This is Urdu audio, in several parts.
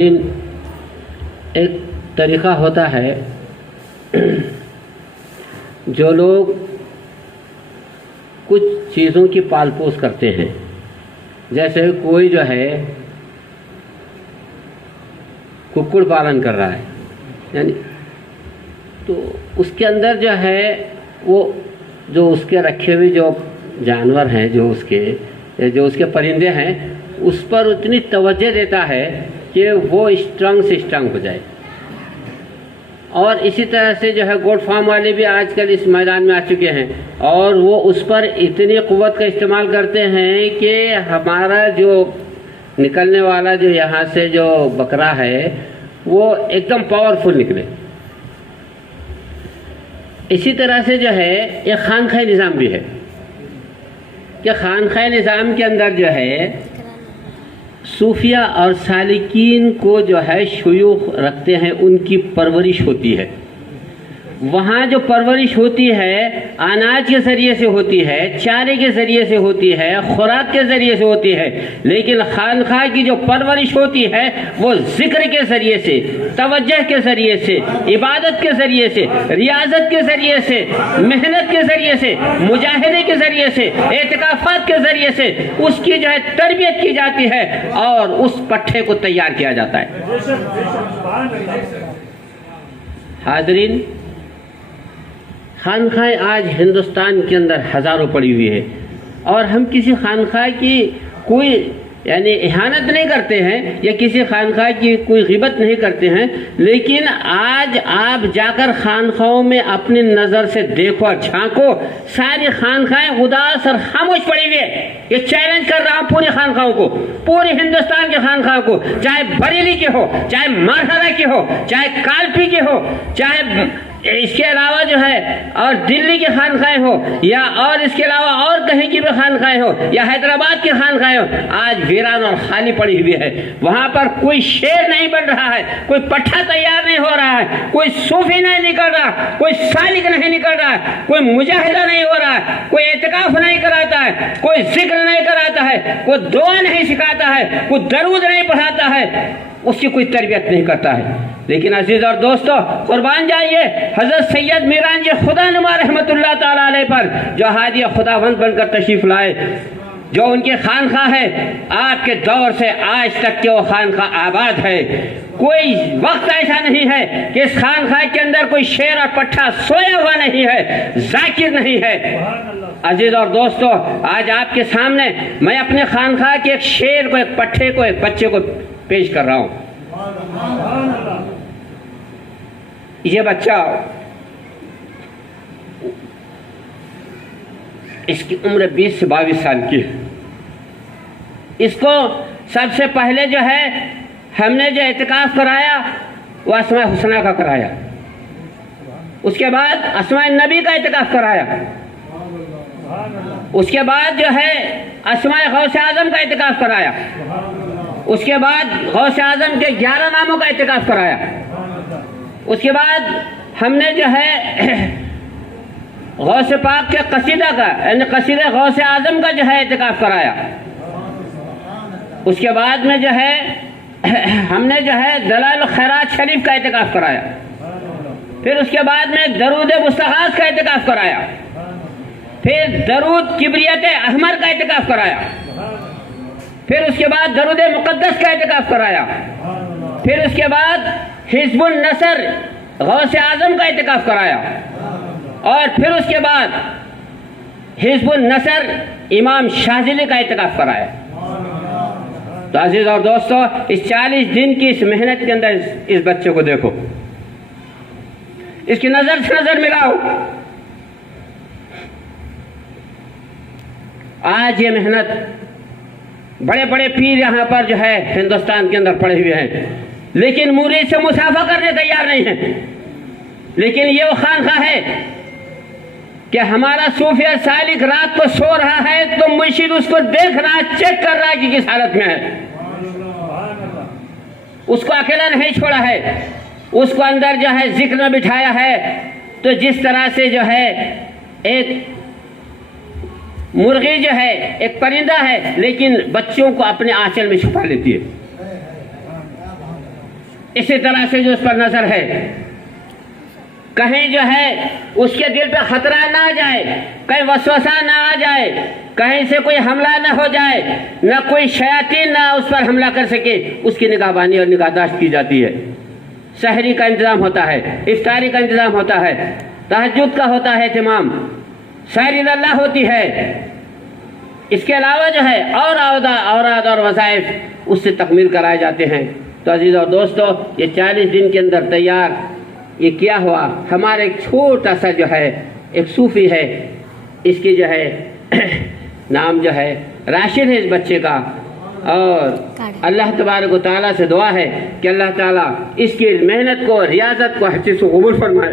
ایک طریقہ ہوتا ہے جو لوگ کچھ چیزوں کی پال پوس کرتے ہیں، جیسے کوئی جو ہے ککڑ پالن کر رہا ہے، یعنی تو اس کے اندر جو ہے وہ جو اس کے رکھے ہوئے جو جانور ہیں، جو اس کے پرندے ہیں، اس پر اتنی توجہ دیتا ہے کہ وہ اسٹرانگ سے اسٹرانگ ہو جائے۔ اور اسی طرح سے جو ہے گوٹ فارم والے بھی آج کل اس میدان میں آ چکے ہیں، اور وہ اس پر اتنی قوت کا استعمال کرتے ہیں کہ ہمارا جو نکلنے والا جو یہاں سے جو بکرا ہے وہ ایک دم پاورفل نکلے۔ اسی طرح سے جو ہے ایک خانقاہ نظام بھی ہے کہ خانقاہ نظام کے اندر جو ہے صوفیہ اور سالکین کو جو ہے شیوخ رکھتے ہیں، ان کی پرورش ہوتی ہے۔ وہاں جو پرورش ہوتی ہے اناج کے ذریعے سے ہوتی ہے، چارے کے ذریعے سے ہوتی ہے، خوراک کے ذریعے سے ہوتی ہے، لیکن خانقاہ کی جو پرورش ہوتی ہے وہ ذکر کے ذریعے سے، توجہ کے ذریعے سے، عبادت کے ذریعے سے، ریاضت کے ذریعے سے، محنت کے ذریعے سے، مجاہدے کے ذریعے سے، اعتکافات کے ذریعے سے اس کی جو ہے تربیت کی جاتی ہے اور اس پٹھے کو تیار کیا جاتا ہے۔ حاضرین، خانقاہ آج ہندوستان کے اندر ہزاروں پڑی ہوئی ہے، اور ہم کسی خانقاہ کی کوئی یعنی اہانت نہیں کرتے ہیں یا کسی خانقاہ کی کوئی غیبت نہیں کرتے ہیں، لیکن آج آپ جا کر خانقاہوں میں اپنی نظر سے دیکھو اور جھانکو، ساری خانقاہیں اداس اور خاموش پڑی ہوئی ہے۔ یہ چیلنج کر رہا ہوں پوری خانقاہوں کو، پورے ہندوستان کے خانقاہ کو، چاہے بریلی کی ہو، چاہے مارہرا کی ہو، چاہے کالپی کی ہو، چاہے اس کے علاوہ جو ہے اور دلی کی خانقاہیں ہو، یا اور اس کے علاوہ اور کہیں کی بھی خانقاہیں ہو، یا حیدرآباد کی خانقاہیں ہو، آج ویران اور خالی پڑی ہوئی ہے۔ وہاں پر کوئی شیر نہیں بن رہا ہے، کوئی پٹھا تیار نہیں ہو رہا ہے، کوئی صوفی نہیں نکل رہا، کوئی سالک نہیں نکل رہا ہے، کوئی مجاہدہ نہیں ہو رہا ہے، کوئی اعتکاف نہیں کراتا ہے، کوئی ذکر نہیں کراتا ہے، کوئی دعا نہیں سکھاتا ہے، کوئی درود نہیں پڑھاتا ہے، اس کی کوئی تربیت نہیں کرتا ہے۔ لیکن عزیز اور دوستو، قربان جائیے حضرت سید میران جی خدا نما رحمت اللہ تعالیٰ علیہ پر، جو ہادی خداوند بن کر تشریف لائے، جو ان کی خانقاہ ہے، آپ کے دور سے آج تک کے وہ خانقاہ آباد ہے۔ کوئی وقت ایسا نہیں ہے کہ اس خانقاہ کے اندر کوئی شیر اور پٹھا سویا ہوا نہیں ہے، ذاکر نہیں ہے۔ عزیز اور دوستو، آج آپ کے سامنے میں اپنے خانقاہ کے ایک شیر کو، ایک پٹھے کو، ایک بچے کو پیش کر رہا ہوں۔ یہ بچہ، اس کی عمر 20 سے 22 سال کی ہے۔ اس کو سب سے پہلے جو ہے ہم نے جو اعتکاف کرایا وہ اسماء حسنہ کا کرایا، اس کے بعد اسماء نبی کا اعتکاف کرایا، اس کے بعد جو ہے اسماء غوث اعظم کا اعتکاف کرایا، اس کے بعد غوث اعظم کے 11 ناموں کا اعتکاف کرایا، اس کے بعد ہم نے جو ہے غوث پاک کے قصیدہ کا یعنی قصیدہ غوث اعظم کا جو ہے اعتکاف کرایا، اس کے بعد میں جو ہے ہم نے جو ہے دلائل الخیرات شریف کا اعتکاف کرایا، پھر اس کے بعد میں درود مستغاث کا اعتکاف کرایا، پھر درود کبریت احمر کا اعتکاف کرایا، پھر اس کے بعد درود مقدس کا اعتکاف کرایا، پھر اس کے بعد حزب النصر غوث اعظم کا اعتکاف کرایا، اور پھر اس کے بعد حزب النصر امام شاذلی کا اعتکاف کرایا۔ تو عزیز اور دوستو، اس 40 دن کی اس محنت کے اندر اس بچے کو دیکھو، اس کی نظر سے نظر ملاؤ۔ آج یہ محنت، بڑے بڑے پیر یہاں پر جو ہے ہندوستان کے اندر پڑے ہوئے ہیں، لیکن مرید سے مصافحہ کرنے تیار نہیں ہیں۔ لیکن یہ وہ خانقاہ ہے کہ ہمارا صوفی سالک رات کو سو رہا ہے تو مرشد اس کو دیکھ رہا ہے، چیک کر رہا ہے کہ کس حالت میں ہے، اس کو اکیلا نہیں چھوڑا ہے، اس کو اندر جو ہے ذکر میں بٹھایا ہے۔ تو جس طرح سے جو ہے ایک مرغی جو ہے ایک پرندہ ہے، لیکن بچوں کو اپنے آنچل میں چھپا لیتی ہے، اسی طرح سے جو اس پر نظر ہے، کہیں جو ہے اس کے دل پہ خطرہ نہ آ جائے، کہیں وسوسہ نہ آ جائے، کہیں سے کوئی حملہ نہ ہو جائے، نہ کوئی شیاطین نہ اس پر حملہ کر سکے، اس کی نگہبانی اور نگہداشت کی جاتی ہے۔ سحری کا انتظام ہوتا ہے، افطاری کا انتظام ہوتا ہے، تہجد کا ہوتا ہے اہتمام، سحری اللہ ہوتی ہے۔ اس کے علاوہ جو ہے اوراد اور وظائف اس سے تکمیل کرائے جاتے ہیں۔ تو عزیز اور دوستو، یہ 40 دن کے اندر تیار یہ کیا ہوا؟ ہمارا ایک چھوٹا سا جو ہے ایک صوفی ہے، اس کی جو ہے نام جو ہے راشد ہے اس بچے کا، اور اللہ تبارک و تعالیٰ سے دعا ہے کہ اللہ تعالیٰ اس کی محنت کو، ریاضت کو ہر چیز کو قبول فرمائے۔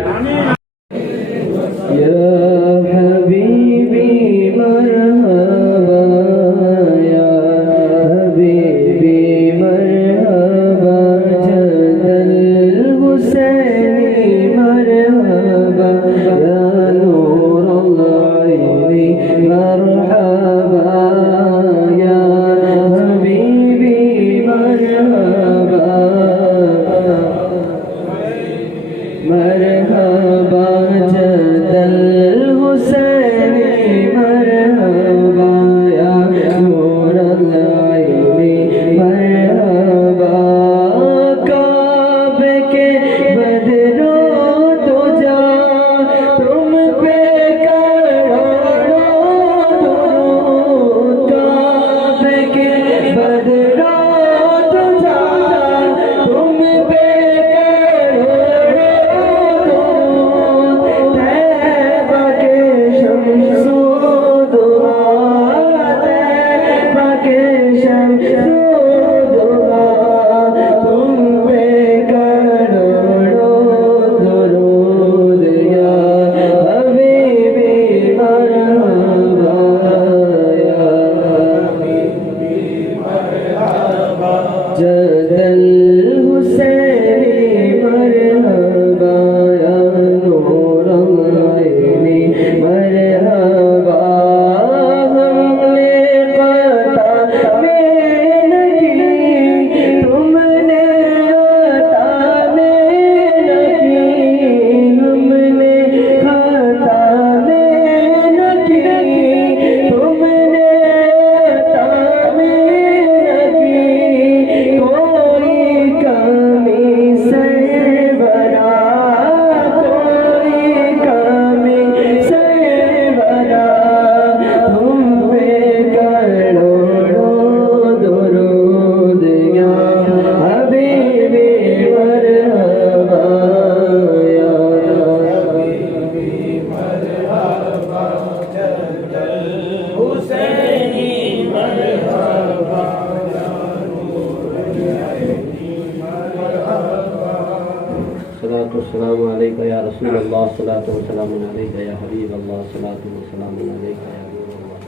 السلام علیکم یا رسول اللہ، صلاۃ و سلام علیک یا حبیب اللہ، صلاۃ و سلام علیک یا نور اللہ۔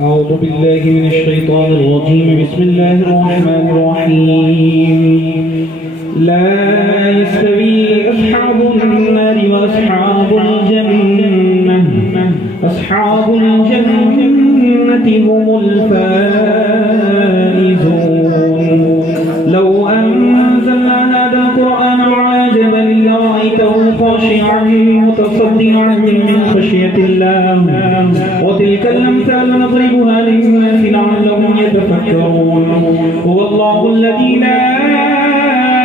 اعوذ باللہ من الشیطان الرجیم، بسم اللہ الرحمن الرحیم۔ لا يستوي اصحاب النار واصحاب الجنہ، اصحاب الجنة هم الفائزون۔ لو انزلنا هذا القرآن على جبل لرأيته خاشعا متصدعا من خشية الله، وتلك الأمثال نضربها للناس لعلهم يتفكرون۔ هو الله الذي لا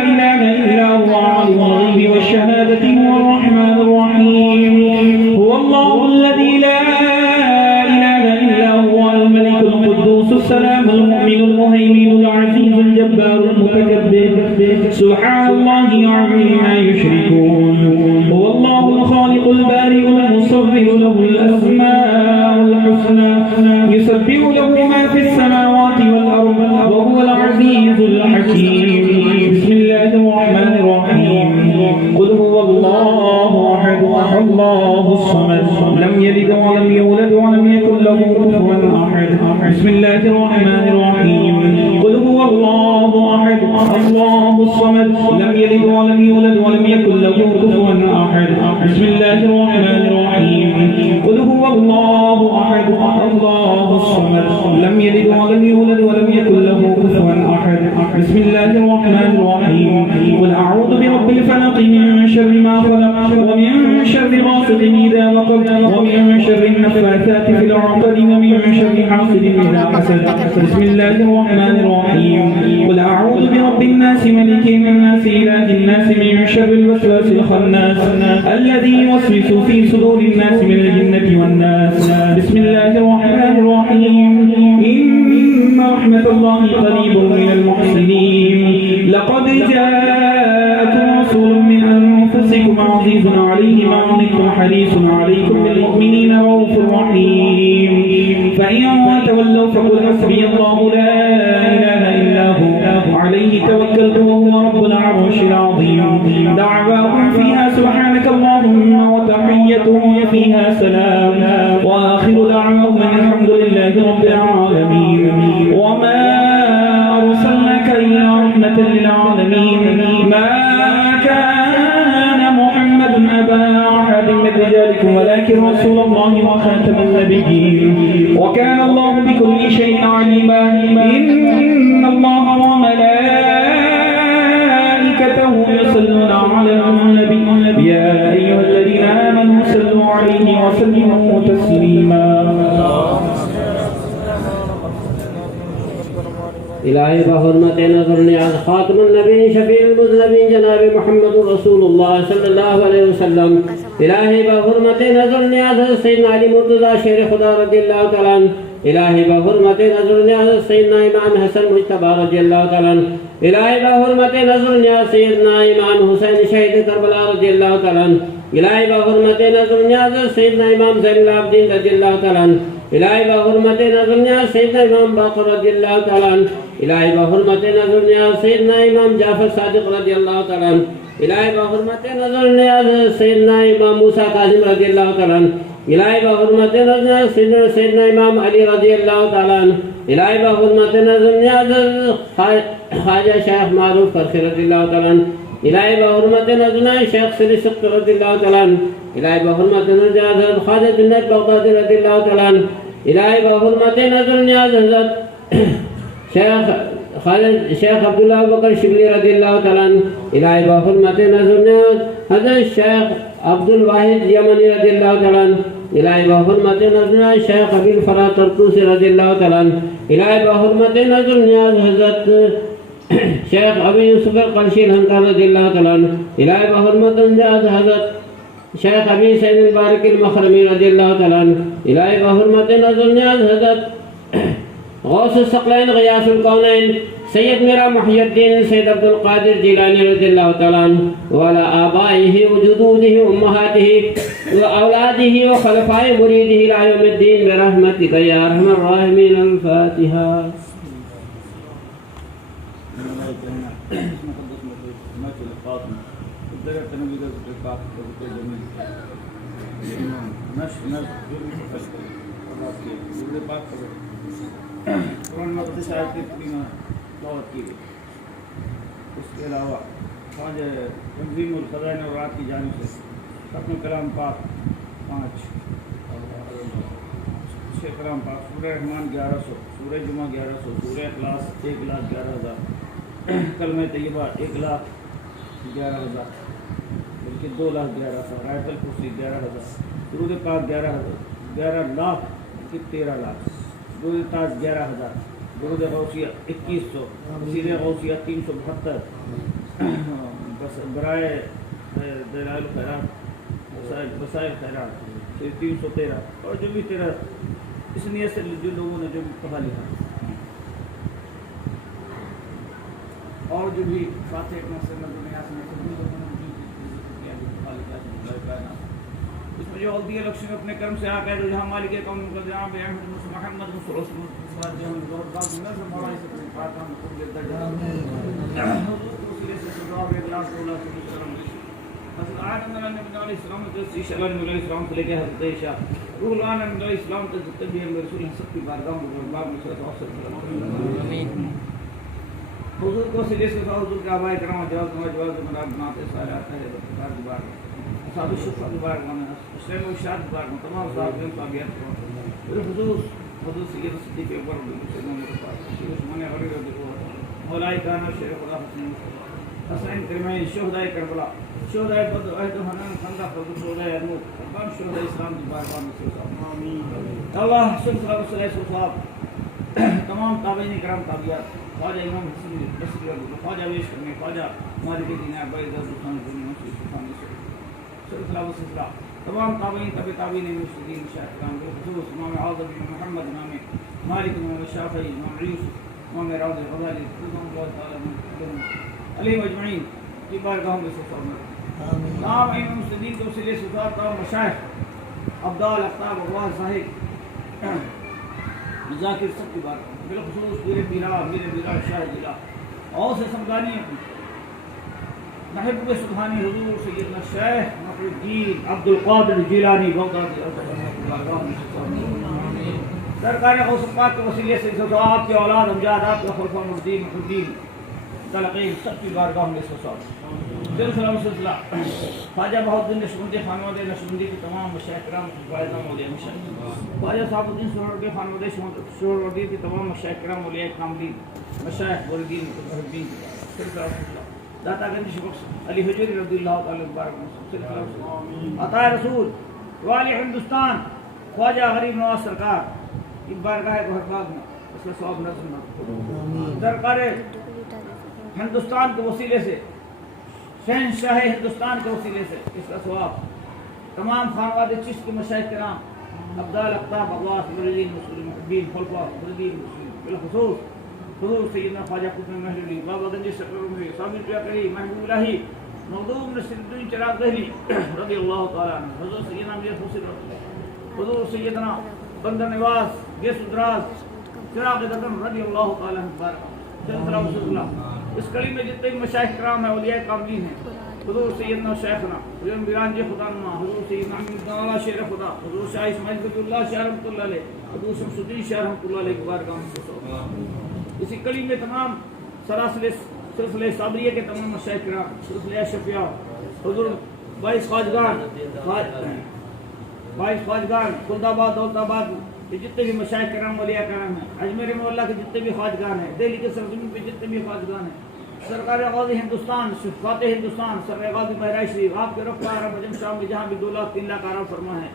إله إلا هو عالم الغيب والشهادة هو الرحمن الرحيم۔ هو الله الذي لا إله إلا هو الملك القدوس السلام المؤمن المهيمن العزيز الجبار المتكبر، سبحان الله عما يشركون۔ هو الله الخالق البارئ المصور، له الأسماء الحسنى، يسبح له ما في السماوات والأرض، وهو العزيز الحكيم۔ بسم الله الرحمن الرحيم۔ قل هو الله أحد، الله الصمد، لم يلد ولم يولد ولم يكن له كفوا أحد۔ بسم الله الرحمن الرحيم۔ قل هو الله أحد، الله الصمد لم يلد ولم يولد ولم يكن له كفوا أحد بسم الله الرحمن الرحيم قل هو الله أحد الله الصمد لم يلد ولم يولد ولم يكن له كفوا أحد بسم الله الرحمن الرحيم قل أعوذ برب الفلق من شر ما خلق ومن شر غاسق إذا وقب ومن شر النفاثات في العقد ومن شر حاسد إذا حسد بسم الله الرحمن الرحيم قل أعوذ برب الناس ملك الناس إله الناس من شر الوسواس الخناس الذي يوسوس في صدور الناس من الجنة والناس بسم الله الرحمن الرحيم إن رحمة الله قريب من المحسنين لقد جاءكم رسول من أنفسكم عزيز عليه ما عنتم حريص عليكم بالمؤمنين رؤوف رحيم فإن تولوا فقل حسبي الله لا إله إلا هو عليه توكلت وهو رب العرش العظيم دعواهم فيها سبحانك اللهم وتحيتهم فيها سلام وآخر دعواهم الحمد لله رب العالمين وما أرسلناك إلا رحمة للعالمين ما كان محمد أبا أحد من رجالكم ولكن رسول الله وخاتم النبيين وكان الله بكل شيء عليما إن الله وملائكته يصلون على النبي يا أيها الذين آمنوا صلوا عليه وسلموا تسليما الہی بحرمت نظر نیاز خاتم النبی شفیع المذنبین جناب محمد رسول اللہ صلی اللہ علیہ وسلم الہی بحرمت نظر نیاز سیدنا علی مرتضی شیر خدا رضی اللہ تعالیٰ عنہ الہی بحرمت نظر نیاز سیدنا امام حسن مجتبی رضی اللہ تعالیٰ عنہ الہی بحرمت نظر نیاز سیدنا امام حسین شہید کربلا رضی اللہ تعالیٰ عنہ الہی بحرمت نظر نیاز سیدنا امام زین العابدین رضی اللہ تعالیٰ عنہ الہی بحرمت نظر نیاز سیدنا امام باقر رضی اللہ تعالیٰ عنہ الہی بحرمت نظر نیاز سیدنا امام جعفر صادق رضی اللہ تعالیٰ عنہ الہی بحرمت نظر نیاز سیدنا امام موسیٰ کاظم رضی اللہ تعالیٰ عنہ الہی بحرمت نظر نیاز سیدنا امام علی رضی اللہ تعالیٰ عنہ الہی بحرمت نظر نیاز خواجہ شیخ معروف کرخی رضی اللہ تعالیٰ عنہ الہی بحرمت نظر نیاز شیخ سری سقط رضی اللہ تعالیٰ عنہ الہی بحرمت نظر نیاز خواجہ جنید بغدادی رضی اللہ تعالیٰ عنہ الہی بحرمت نظر نیاز حضرت شیخ عبداللہ بکر شبلی رضی اللہ تعالیٰ عنہ الہی بحرمت نظر نیاز حضرت شیخ عبدالواحد یمنی رضی اللہ تعالیٰ عنہ الہی بحرمت نظر نیاز شیخ ابی الفرا طرطوسی رضی اللہ تعالیٰ عنہ الہی بحرمت نظر نیاز حضرت شیخ ابی یوسف القرشی الہنکار رضی اللہ تعالیٰ عنہ الہی بحرمت نیاز حضرت شیخ ابی سعید البارک المخرمی رضی اللہ تعالیٰ عنہ الہی بحرمت نظر نیاز حضرت غوث الثقلین غیاث الکونین سید میرا محی الدین سید عبد القادر جیلانی رضی اللہ تعالیٰ عنہ وعلی آبائه وجدوده وامہاته واولادہ وخلفاء مریدہ الی یوم الدین برحمتک یا ارحم الراحمین الفاتحہ قرآن مقدس آیت کی کریمہ تلاوت کی گئی. اس کے علاوہ خواجہ تنظیم الخزائن اورات کی جانب سے ختم کلام پاک 5 6 کلام پاک سورہ رحمان 1100 سورہ جمعہ 1100 سورہ اخلاص 1,11,000 کلمہ طیبہ 1,11,000 بلکہ 2,11,000 آیت الکرسی 11,000 درود پاک 11 لاکھ بلکہ 13 لاکھ درود تاج 11,000 درود غوثیہ 2100 وسیلہ غوثیہ 372 برائے دلائل خیرات وسائل خیرات 313 اور جو بھی تیرا اس نیت سے جو لوگوں نے جو کہا لکھا اور جو بھی فاتح اس میں جو غلطی ہے لکشن اپنے کرم سے آقا ہے جو جہاں مالک کون مقدرام بے احمد محمد رسول اللہ صلی اللہ علیہ وسلم اور بعض میں سے مولا سے فاتحہ کو دیتا جا رسول سے دعا کے اخلاص اللہ صلی اللہ علیہ وسلم حضرت آدم علیہ السلام سے عیسی علیہ السلام سے لے کے حضرت عیسیٰ روح العالم علیہ السلام سے تبی رسول اللہ سب کی بارگاہ میں بارگاہ میں صلی اللہ علیہ وسلم آمین. حضور کو سلے سے حضور کے آبائی کرام جواز نواز مراد بناتے سارے آتا ہے بار بار سادو شفا دوبار گانا اسلام و اشارت دوبار گانا تمام صاحبین صاحبیات کو حضور سید صدیق اکبر سیدنا مرتبہ عثمان غنی رضی اللہ عنہ مولائی کانا شیخ خدا حسین کرمین شہداء کربلا شہداء بدر عہد و حنان خندق حضور شہداء ارموک تمام شہداء اسلام دوبار گانا اللہ صلی اللہ علیہ وسلم تمام تابعین کرام تابعات خواجہ امام حسن بصری خواجہ ویش کرنے خواجہ مالک دین ابی ذر سلطان صلی اللہ علیہ وسلم تمام تابعین تابعین مرشدین شیخ کرام خصوص امام اعظم بن محمد امام مالک امام شافعی امام یوسف امام راضی غزالی رضوان اللہ تعالی علیہ اجمعین کی بارگاہوں میں صفا میں تمام امام مسلمین کے وسیلے سے تمام مشائخ ابدال اقطاب اللہ صاحب ذاکر سب کی بات بالخصوص میرے پیرا شاہ جلا اور سے سمدانی محبوب سبحانی حضور سیدنا شیخ نصر الدین عبد القادر جیلانی سرکار غوث پاک کے وسیلے سے آپ کے اولاد امجاد آپ کے خلفاء الدین محدین تلقین سب کی بارگاہ میں سلسلہ خواجہ بہاؤالدین نقشبندی خانواد نقشبندی کی تمام مشائخ کرام فائزہ مولیا خواجہ صاحب الدین سہروردی خانواد سہروردی کی تمام مشائخ کرام اولیاء کاملین مشائخ والدین محبین سلسلہ داتا گنج بخش علی حجوری رضی اللہ تعالی مبارک سلسلہ عطا رسول والی ہندوستان خواجہ غریب نواز سرکار کی بارگاہ گوہرباغ میں اس کا ثواب نظر نہ سرکار ہندوستان کے وسیلے سے شہنشاہ ہندوستان کے وسیلے سے اس کا ثواب تمام خانواد چشت کے مشائخ کرام ابدال اقطاب عباس مردین مسلم محبین خلفاء مردین مسلم بالخصوص حضور سیدنا خواجہ قطب محلولی بابا گنج شکر میں صابر پیا کری محبوب الہی مغدوم نصر الدین چراغ دہلی رضی اللہ تعالیٰ عنہ حضور سیدنا میت حسین حضور سیدنا بندر نواز گیس دراز چراغ ددم رضی اللہ تعالیٰ عنہ اس کڑی میں جتنے مشائخ کرام ہیں اولیاء کاملین ہیں حضور سیدنا شیخنا حضور بیران جی خدا نما حضور سیدنا حمید اللہ شیر خدا حضور شاہ اسماعیل بن اللہ شاہ رحمۃ اللہ علیہ حضور شمس الدین شاہ رحمۃ اللہ علیہ کی بارگاہ میں اسی کڑی میں تمام سلسلہ صابریہ کے تمام مشائخ کرام سلسلہ شفیع حضور بائیس خواجگان خلد آباد دولت آباد یہ جتنے بھی مشائخ کرام اولیاء کرام ہیں اجمیر مولا کے جتنے بھی خواجگان ہیں دہلی کے سرزمین پہ جتنے بھی خواجگان ہیں سرکار غازی ہندوستان فاتح ہندوستان سر غازی بہرائے شریف آپ کے رخ عرب عجم شام میں جہاں بھی 2 لاکھ 3 لاکھ آرام فرما ہے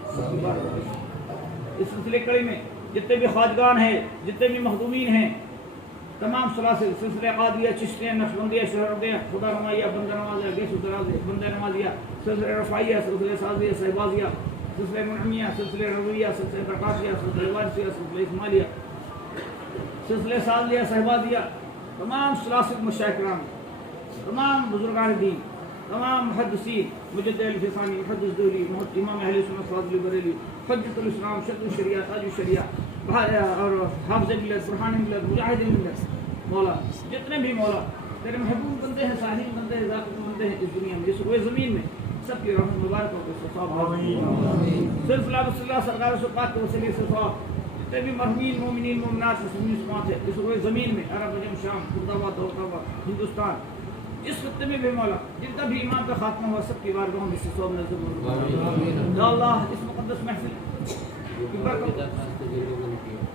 اس سلسلے کڑی میں جتنے بھی خواجگان ہیں جتنے بھی مخدومین ہیں تمام سلاسل سلسلہ قادریہ چشتیہ نقشبندیہ شہروردیہ خدا نمائیہ بندہ نوازیہ گیس درازیہ بندہ نمازیہ سلسلہ رفائیہ سلسلہ سازیہ صحبازیہ سلسلہ منعمیہ سلسلہ رویہ سلسلہ پرکاشیہ سلسلہ وارثیہ سلسلہ اسمالیہ سلسلہ سازیہ صحبازیہ تمام سلاسل مشائخ کرام تمام بزرگان دین تمام محدثین مجد الفسانی محدث دہلی امام اہل سنت فاضل بریلی حجت الاسلام شد الشریعہ تاج الشریعہ اور حافظ ملت برہان ملت مجاہد ملت مولا جتنے بھی مولا تیرے محبوب بندے ہیں صالحین بندے ہیں ذاکر بندے ہیں اس دنیا میں اس روئے زمین میں سب کی رحمت مبارک کو ثواب سلسلہ بسلہ سرکار پاک کے وسیلے سے ثواب جتنے بھی مرحومین مومنین مومنات مسلمین سماعت ہے اس روئے زمین میں عرب عجم شام خلد آباد دولت آباد ہندوستان اس خطے میں بھی مولا جتنا بھی ایمان کا خاتمہ ہوا سب کی بارگاہوں میں سے ثواب نصیب یا اللہ اس مقدس محفل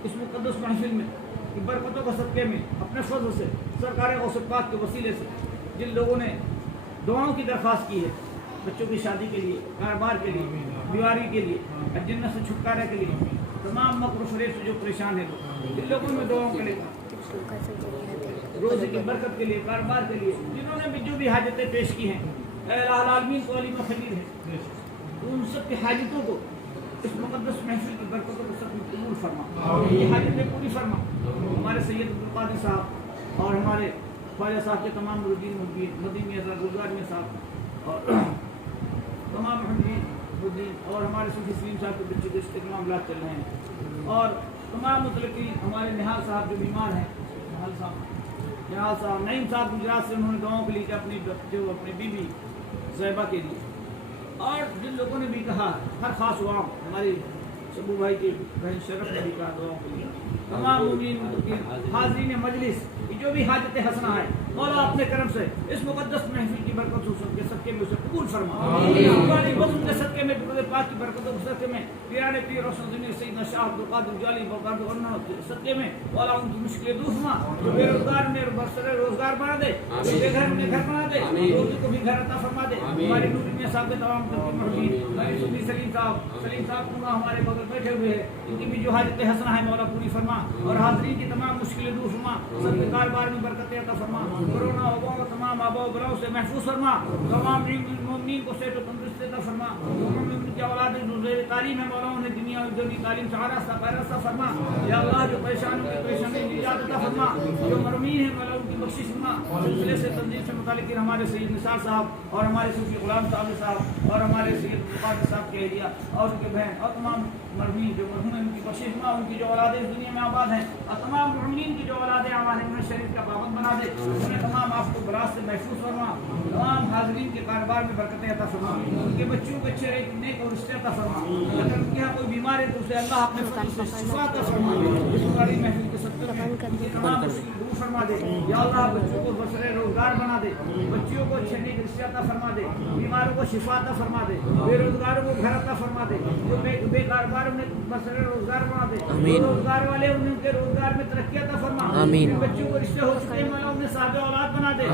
اس مقدس محفل میں برکتوں کا صدقے میں اپنے فضل سے سرکار غوث پاک کے وسیلے سے جن لوگوں نے دعاؤں کی درخواست کی ہے بچوں کی شادی کے لیے کاروبار کے لیے بیماری کے لیے جنت سے چھٹکارے کے لیے تمام مکر و فریب سے جو پریشان ہیں جن لوگوں میں دعاؤں کے لیے روزے کی برکت کے لیے کاروبار کے لیے جنہوں نے بھی جو بھی حاجتیں پیش کی ہیں اے الہ العالمین کو علیم خبیر ہے ان سب کی حاجتوں کو اس مقدس محفل کی برکتوں کو سب قبول فرما یہ حاجتیں پوری فرما ہمارے سید عبدالقادر صاحب اور ہمارے خواجہ صاحب کے تمام مردین مدین میاں گلزار میں صاحب اور تمام مردین اور ہمارے صوفی سلیم صاحب کے بچے کے معاملات چل رہے ہیں اور تمام متعلقین ہمارے نہال صاحب جو بیمار ہیں نہال صاحب نعیم صاحب گجرات سے انہوں نے دعاؤں کے لیے اپنی بیوی زیبہ کے لیے اور جن لوگوں نے بھی کہا ہر خاص عوام ہماری شبو بھائی کے بہن شرف نے بھی کہا دعاؤں کے لیے تمام حاضرین مجلس کی جو بھی حاجت حسنہ ہے مولا اپنے کرم سے اس مقدس محفل کی برکت کے صدقے میں اسے قبول فرما. قرآن وزن کے صدقے میں درود پاک کی برکتوں کے صدقے میں پیرانے پیر روشن دنیا سیدنا شاہ عبد القادر جالی بغداد ورنہ صدقے میں مولا ان کی مشکلیں دور فرما. جو بے روزگار میں برسر روزگار بنا دے, جو بے گھر میں گھر بنا دے, روزی کو بھی گھر عطا فرما دے. ہماری نوری میں صاحب تمام محبوب سلیم صاحب ہمارے بغل بیٹھے ہوئے ہیں, ان کی بھی جو حاجت حسنہ ہے مولا پوری فرما اور حاضرین کی تمام مشکلیں دور فرما. سب کے کاروبار میں برکت عطا فرما. کورونا وبا و تمام آبا و بلاؤ سے محفوظ فرما. تمام مومنین کو صحت و تندرستی عطا فرما. ان کی اولاد جو زیر تعلیم ہے مولا انہیں دنیا اور دینی تعلیم سے آراستہ پیراستہ فرما. یا اللہ جو پریشان کے پریشانی نجات عطا فرما. جو مرمین ہیں مولا ان کی بخشش فرما. سلسلے سے تنظیم سے متعلق ہمارے سید نثار صاحب اور ہمارے صوفی غلام صاحب اور ہمارے سید قادر صاحب کے اہلیہ اور ان کے بہن اور تمام مرمین جو مرحوم ہیں ان کی بخشش فرما. ان کی جو اولاد اس دنیا میں آباد ہیں اور تمام مرمین کی جو اولاد ہیں ہمارے انہیں شریف کا پابند بنا دے. انہیں تمام آپ کو براز سے محفوظ فرما. تمام حاضرین کے کاروبار میں برکتیں عطا فرما. ان کے بچوں کو اچھے نیک اور رشتے عطا فرما. اگر ان کے یہاں کوئی بیمار ہے تو اسے اللہ اپنے فضل سے شفا عطا فرما. اس بڑی محفل کے صدقے میں ان کی تمام مشکل دور فرما دے. یا اللہ بچوں کو بسر روزگار بنا دے. بچوں کو اچھے نیک رشتے عطا فرما دے. بیماروں کو شفا عطا فرما دے. بے روزگاروں کو گھر عطا فرما دے. جو بے کاروبار انہیں بسر روزگار بنا دے. روزگار والے ان کے روزگار میں ترقی عطا فرما. بچوں کو رشتے ہو چکے ہیں مولا انہیں صاحب اولاد بنا دے.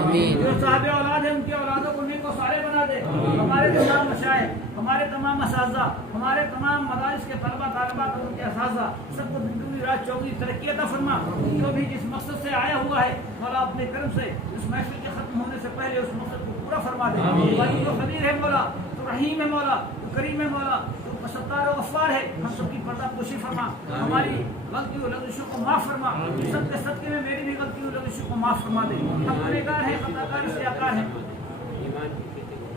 جو صاحب اولاد ہے ان کی اولادوں کو نیک و صالح بنا دے. ہمارے تمام مشائخ, ہمارے تمام اساتذہ, ہمارے تمام مدارس کے طلبہ طالبات اور ان کے اساتذہ سب کو دنیا رات چوگی ترقی عطا فرما. جو بھی جس مقصد سے آیا ہوا ہے مولا اپنے کرم سے اس محفل کے ختم ہونے سے پہلے اس مقصد کو پورا فرما دے. ولی تو خبیر ہے مولا, تو رحیم ہے مولا, تو کریم ہے مولا, تو ستار و غفار ہے. ہم سب کی پردہ پوشی فرما. ہماری غلطی و لغزشوں کو معاف فرما. سب کے صدقے میں میری بھی غلطی و لغزشوں کو معاف فرما دے. ہم گنہگار ہیں, خطا کار سے آکار ہیں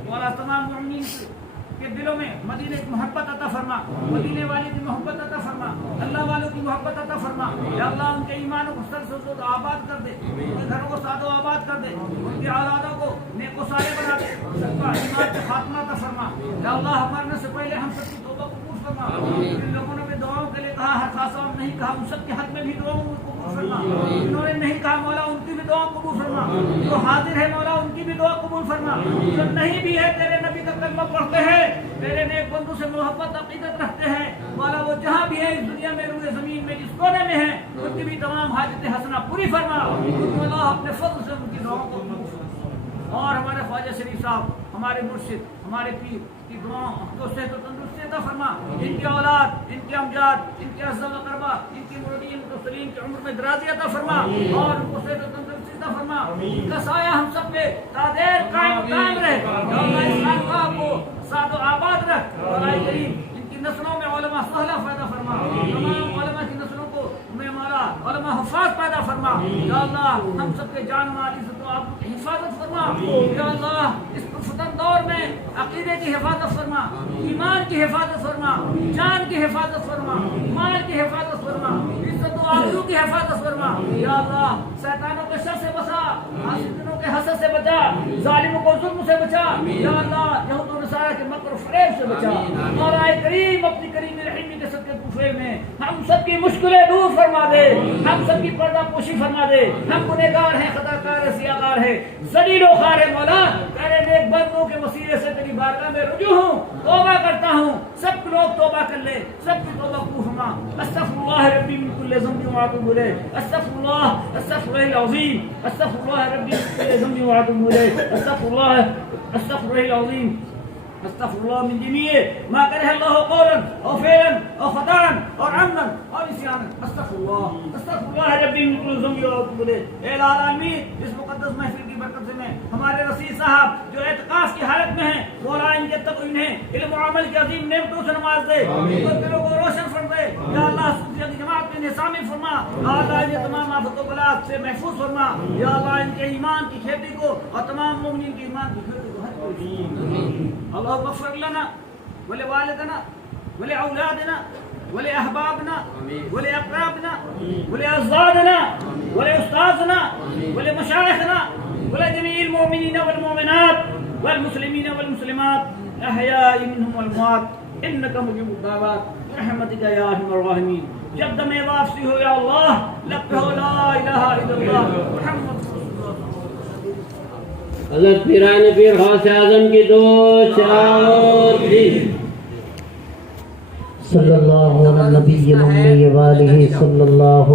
مولا. تمام مومنین کے دلوں میں مدینے کی محبت عطا فرما. مدینے والے کی محبت عطا فرما. اللہ والوں کی محبت عطا فرما. یا اللہ ان کے ایمانوں کو سر سے آباد کر دے. ان کے گھروں کو ساد و آباد کر دے. ان کی اولادوں کو نیک و صالح بنا دے. سب کا ایمان کا خاتمہ عطا فرما. یا اللہ مرنے سے پہلے ہم سب کی توبہ قبول فرما. جن لوگوں نے دعاؤں کے لیے کہا ہر خاصا نہیں کہا ان سب کے حق میں بھی دعاؤں قبول فرما. جنہوں نے نہیں کہا مولا ان کی بھی دعا قبول فرما. جو حاضر ہے مولا ان کی بھی دعا قبول فرما. جو نہیں بھی ہے تیرے نبی کا کلمہ پڑھتے ہیں, تیرے نیک بندوں سے محبت عقیدت رکھتے ہیں مولا, وہ جہاں بھی ہے اس دنیا میں روئے زمین میں جس کونے میں ہیں ان کی بھی تمام حاجت حسنہ پوری فرما. اللہ اپنے فضل سے ان کی دعاؤں کو قبول فرما. اور ہمارے خواجہ شریف صاحب, ہمارے مرشد, ہمارے پیر کی دعاؤں کو صحت و تندرستی عطا فرما. ان کی اولاد, ان کے امجاد, ان کے اعزاب اقربا, ان کی مردین کو سلیم کی عمر میں درازی عطا فرما اور ان کو صحت و تندرستی عطا فرما. ان کا سایہ ہم سب پہ تادیر قائم رہے. یا اللہ اس خانقاہ کو ساد و آباد رکھ. مولا کریم ان کی نسلوں میں علماء صالح پیدا فرما. تمام علماء کی نسلوں کو میں مولا علماء حفاظ پیدا فرما. یا اللہ ہم سب کے جان مال عزت و آبرو کی حفاظت فرما. یا اللہ اس فتن دور میں عقیدے کی حفاظت فرما, ایمان کی حفاظت فرما, جان کی حفاظت فرما, مال کی حفاظت فرما, عزت و آبرو کی حفاظت فرما. یا اللہ شیطانوں کے شر سے بچا, حاسدوں کے حسد سے بچا, ظالموں کو ظلم سے بچا. یا اللہ یہود و نصارہ کے مکر و فریب سے بچا. مولا کریم اپنی کریم رحیمی کے صدقے طفیل میں ہم سب کی مشکلیں دور فرما دے. ہم سب کی پردہ پوشی فرما دے. ہم گنہگار ہیں, خطا کار ہیں, سیاہکار ہیں, ذلیل و خوار ہیں مولا. تیرے نیک بندوں کے وسیلے سے تیری بارگاہ میں رجوع ہوں, توبہ کرتا ہوں. سب لوگ توبہ کر لے, سب کی توبہ قبول فرما. استغفر اللہ ربی من کل ذنب واتوب الیہ. استغفر اللہ العظیم. استغفر اللہ ربی من کل ذنب واتوب الیہ. استغفر اللہ العظیم. استغفر الله من جميع ما كره الله قولا او فعلا او خطا او عمدا او نسيانا. استغفر الله ربي من كل ذنب واتوب اليه. اے العالمین اس مقدس محفل کی برکت سے میں ہمارے رسید صاحب جو اعتکاف کی حالت میں ہیں مولا ان کے تک انہیں علم و عمل کی عظیم نعمتوں سے نواز دے. ان دلوں کو روشن فرما دے. یا اللہ صوفیہ کی جماعت میں شامل فرما. یا اللہ ان تمام آفات و بلاء سے محفوظ فرما. یا اللہ ان کے ایمان کی کھیتی کو اور تمام مومنین کی ایمان کی کھیتی کو اللهم اغفر لنا ولوالدنا ولأولادنا ولأحبابنا ولأقرابنا ولأزواجنا ولأستاذنا ولمشايخنا ولجميع المؤمنين والمؤمنات والمسلمين والمسلمات الأحياء منهم والأموات إنك مجيب الدعوات برحمتك يا أرحم الراحمين. جب دم واپسی ہو یا اللہ لب ہو لا الہ الا اللہ محمد حضرت پیران پیر غوث اعظم کی دو چار صلی اللہ علیہ نبی وآلہ صلی اللہ